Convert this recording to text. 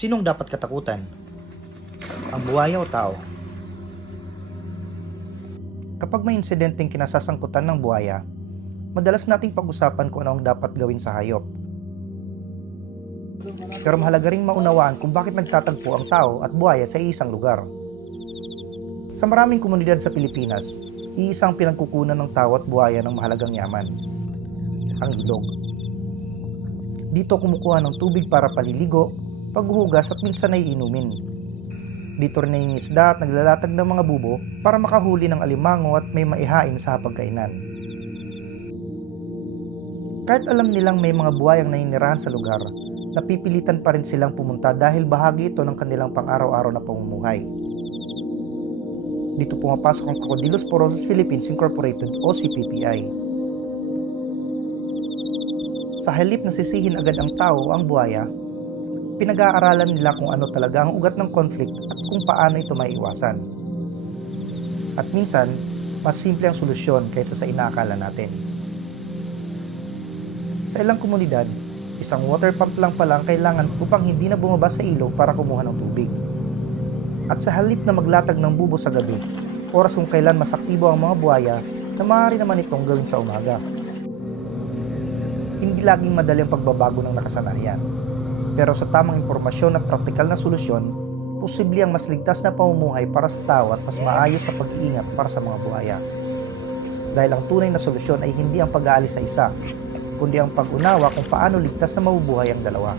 Sinong dapat katakutan? Ang buhaya o tao? Kapag may insidenteng kinasasangkutan ng buhaya, madalas nating pag-usapan kung ano ang dapat gawin sa hayop. Pero mahalaga ring maunawaan kung bakit nagtatagpo ang tao at buhaya sa isang lugar. Sa maraming komunidad sa Pilipinas, iisang pinagkukunan ng tao at buhaya ng mahalagang yaman, ang ilog. Dito kumukuha ng tubig para paliligo, paghuhugas at minsan ay inumin. Dito rin nangingisda at naglalatag ng mga bubo para makahuli ng alimango at may maihain sa hapagkainan. Kahit alam nilang may mga buhayang naninirahan sa lugar, napipilitan pa rin silang pumunta dahil bahagi ito ng kanilang pang-araw-araw na pamumuhay. Dito pumapasok ang Crocodylus porosus Philippines Incorporated o CPPI. Sa halip na sisihin agad ang tao o ang buhaya, pinag-aaralan nila kung ano talaga ang ugat ng conflict at kung paano ito maiiwasan. At minsan, mas simple ang solusyon kaysa sa inaakala natin. Sa ilang komunidad, isang water pump lang pala ang kailangan upang hindi na bumaba sa ilog para kumuha ng tubig. At sa halip na maglatag ng bubo sa gabi, oras kung kailan mas aktibo ang mga buhaya na maaari naman itong gawin sa umaga. Hindi laging madali ang pagbabago ng nakasanayan. Pero sa tamang impormasyon at praktikal na solusyon, posible ang mas ligtas na pamumuhay para sa tao at mas maayos na pag-iingat para sa mga buhaya. Dahil ang tunay na solusyon ay hindi ang pag-aalis sa isa, kundi ang pag-unawa kung paano ligtas na mabubuhay ang dalawa.